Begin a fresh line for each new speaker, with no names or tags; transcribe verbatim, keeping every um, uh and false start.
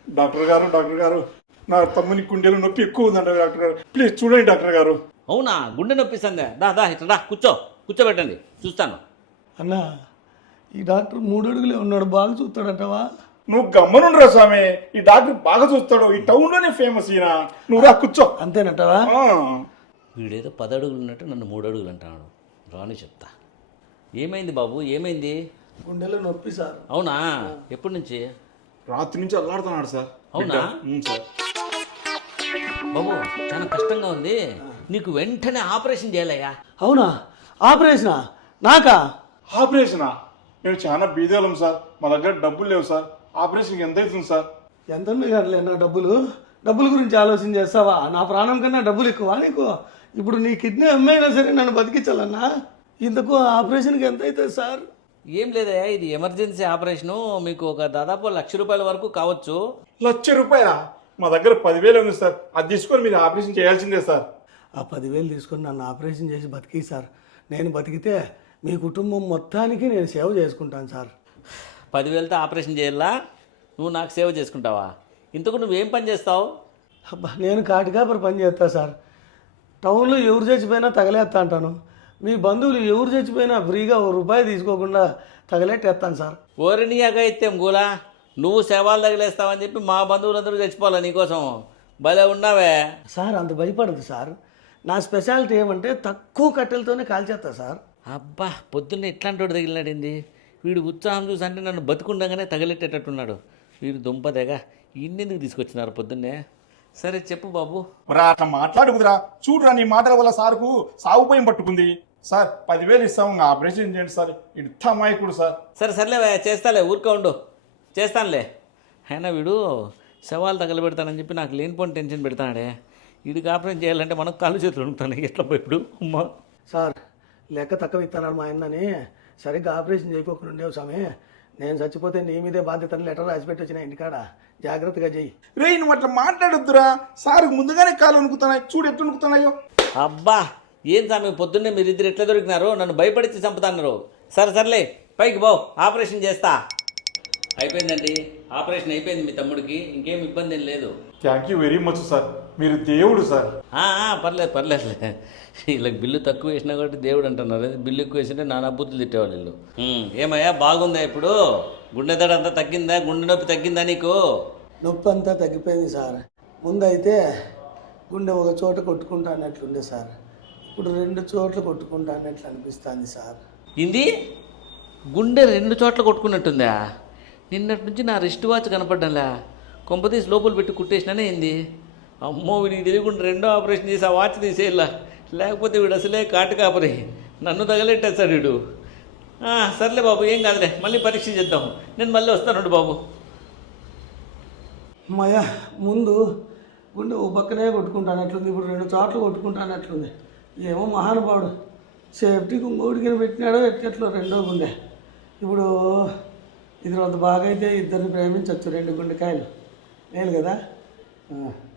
Doctor గారు doctor గారు నా తమ్ముని గుండెలో నొప్పి ఎక్కువ ఉందంట డాక్టర్ గారు, ప్లీజ్ చూడండి డాక్టర్ గారు.
అవునా, గుండె నొప్పిస్తుందా? దా దా ఇట్లా రా, కూర్చో కూర్చోబెట్టండి, చూస్తాను.
అన్న ఈ డాక్టర్ మూడు అడుగులే ఉన్నాడు, బాగా చూస్తాడంటవా?
నువ్వు గమ్మనుండరా స్వామి, ఈ డాక్టర్ బాగా చూస్తాడు, ఈ టౌన్ లోనే ఫేమస్ ఈయన. నువ్వు రా కూర్చో.
అంతేనటవా?
ఆ.
వీడేదో పది అడుగులు ఉన్నట్టు నన్ను మూడు అడుగులు అంటాడు. రాని చెప్తా. ఏమైంది బాబు, ఏమైంది?
గుండెలో నొప్పి సార్.
అవునా, ఎప్పటి నుంచి?
రాత్రి నుంచి అల్లాడుతున్నాడు సార్.
అవునా?
ఉమ్ సార్.
బాబు చాలా కష్టంగా ఉంది, నీకు వెంటనే ఆపరేషన్ చేయాలయ్యా.
అవునా? ఆపరేషనా? నాకా?
ఆపరేషనా? మేము చాలా బీదేలం సార్, మా దగ్గర డబ్బులు లేవు సార్. ఆపరేషన్కి ఎంత అవుతుంది సార్?
ఎంత ఉన్నాయి కానీ నా డబ్బులు డబ్బుల గురించి ఆలోచన చేస్తావా? నా ప్రాణం కన్నా డబ్బులు ఎక్కువ నీకు? ఇప్పుడు నీ కిడ్నీ అమ్మైనా సరే నన్ను బతికించాలన్నా. ఇంతకు ఆపరేషన్కి ఎంత అవుతుంది సార్?
ఏం లేదయ్యా, ఇది ఎమర్జెన్సీ ఆపరేషను, మీకు ఒక దాదాపు లక్ష రూపాయల వరకు కావచ్చు.
లక్ష రూపాయలా? మా దగ్గర పదివేలు ఉంది సార్, అది తీసుకొని మీరు ఆపరేషన్ చేయాల్సిందే సార్.
ఆ పదివేలు తీసుకొని నన్ను ఆపరేషన్ చేసి బతికి సార్. నేను బతికితే మీ కుటుంబం మొత్తానికి నేను సేవ చేసుకుంటాను సార్.
పదివేలతో ఆపరేషన్ చేయాలా? నువ్వు నాకు సేవ చేసుకుంటావా? ఇంతకు నువ్వేం పని చేస్తావు?
అబ్బా, నేను కాటికాపరి పని చేస్తా సార్. టౌన్లో ఎవరు చచ్చిపోయినా తగలేస్తా అంటాను. మీ బంధువులు ఎవరు చచ్చిపోయినా ఫ్రీగా ఒక రూపాయి తీసుకోకుండా తగలెట్టేస్తాను సార్.
ఓరినియాగా ఇత్తేం గూలా, నువ్వు సేవలు తగిలేస్తావని చెప్పి మా బంధువులందరూ చచ్చిపోవాలా నీకోసం? భలే ఉన్నావే
సార్. అంత భయపడదు సార్. నా స్పెషాలిటీ ఏమంటే తక్కువ కట్టెలతోనే కాల్చేస్తా సార్.
అబ్బా, పొద్దున్నే ఇట్లాంటి వాడు తగిలినాడింది. వీడు ఉత్సాహం చూసి అంటే నన్ను బతుకుండగానే తగిలెట్టేటట్టున్నాడు. వీడు దుంపదేగా ఇన్నెందుకు తీసుకొచ్చినారు పొద్దున్నే? సరే చెప్పు బాబు.
మరి అట్లా మాట్లాడుకుదురా, చూడరా నీ మాటల వల్ల సార్కు సాగు భయం పట్టుకుంది. సార్ పదివేలు ఇస్తాము, ఇంకా ఆపరేషన్ చేయండి సార్. ఇంత అమాయకుడు సార్.
సరే సర్లేవా, చేస్తాలే, ఊరికే ఉండు, చేస్తానులే. అయినా వీడు శవాలు తగలబెడతానని చెప్పి నాకు లేనిపోని టెన్షన్ పెడతాడే. వీడికి ఆపరేషన్ చేయాలంటే మనకు కాళ్ళు చేతులు ఉంటాయి. ఎట్లా ఇప్పుడు అమ్మా?
సార్ లెక్క తక్కువ ఇస్తున్నాడు మా అన్నని. సరిగ్గా ఆపరేషన్ చేయకోకుండా ఉండేవు స్వామి. నేను చచ్చిపోతే నీ మీదే బాధ్యతని లెటర్ రాసిపెట్టి వచ్చిన ఇంటికాడ. జాగ్రత్తగా చెయ్యి.
రే నువ్వు అట్లా మాట్లాడొద్దురా, సార్ ముందుగానే కాలు వణుకుతున్నాయి, చూడు ఎట్లా వణుకుతున్నాయో.
అబ్బా, ఏం సామి పొద్దున్నే మీరు ఇద్దరు ఎట్లా దొరికినారు? నన్ను భయపడిచ్చి చంపుతున్నారు. సరే సర్లే, పైకి బావు, ఆపరేషన్ చేస్తా. అయిపోయిందండి, ఆపరేషన్ అయిపోయింది మీ తమ్ముడికి, ఇంకేం ఇబ్బంది ఏం లేదు.
Thank you very much sir, మీరు దేవుడు సార్.
పర్లేదు పర్లేదులే, వీళ్ళకి బిల్లు తక్కువ వేసినా కాబట్టి దేవుడు అంటున్నారు. బిల్లు ఎక్కువ వేసింటే నానా బూతులు తిట్టేవాళ్ళు వీళ్ళు. ఏమయ్యా, బాగుందా ఇప్పుడు? గుండె దడ అంతా తగ్గిందా? గుండె నొప్పి తగ్గిందా నీకు?
నొప్పి అంతా తగ్గిపోయింది సార్. ముందైతే గుండె ఒక చోట కొట్టుకుంటా అన్నట్లుండే సార్. ఇప్పుడు రెండు చోట్ల కొట్టుకుంటా అన్నట్లు అనిపిస్తుంది సార్.
ఇది గుండె రెండు చోట్ల కొట్టుకున్నట్టుందా? నిన్నటి నుంచి నా రిస్ట్ వాచ్ కనపడ్డంలా, కొంపతీసి లోపల పెట్టి కుట్టేసినానే ఏంది? అమ్మో, వీడికి తెలియకుండా రెండో ఆపరేషన్ చేసి ఆ వాచ్ తీసేయాల, లేకపోతే వీడు అసలే కాటు కాపరి, నన్ను తగలెట్టేస్తాడు వీడు. సర్లే బాబు, ఏం కాదులే, మళ్ళీ పరీక్ష చేద్దాం. నేను మళ్ళీ వస్తాను బాబు.
అమ్మయ్య, ముందు గుండె ఓ పక్కనే కొట్టుకుంటానట్లుంది, ఇప్పుడు రెండు చోట్ల కొట్టుకుంటానట్లుంది. ఏమో మహానుభావుడు సేఫ్టీకి ఇంకోటికి పెట్టినాడో ఎట్లెట్లో రెండో గుండె. ఇప్పుడు ఇది అంత బాగా అయితే ఇద్దరిని ప్రేమించవచ్చు, రెండు గుండెకాయలు లేదు కదా.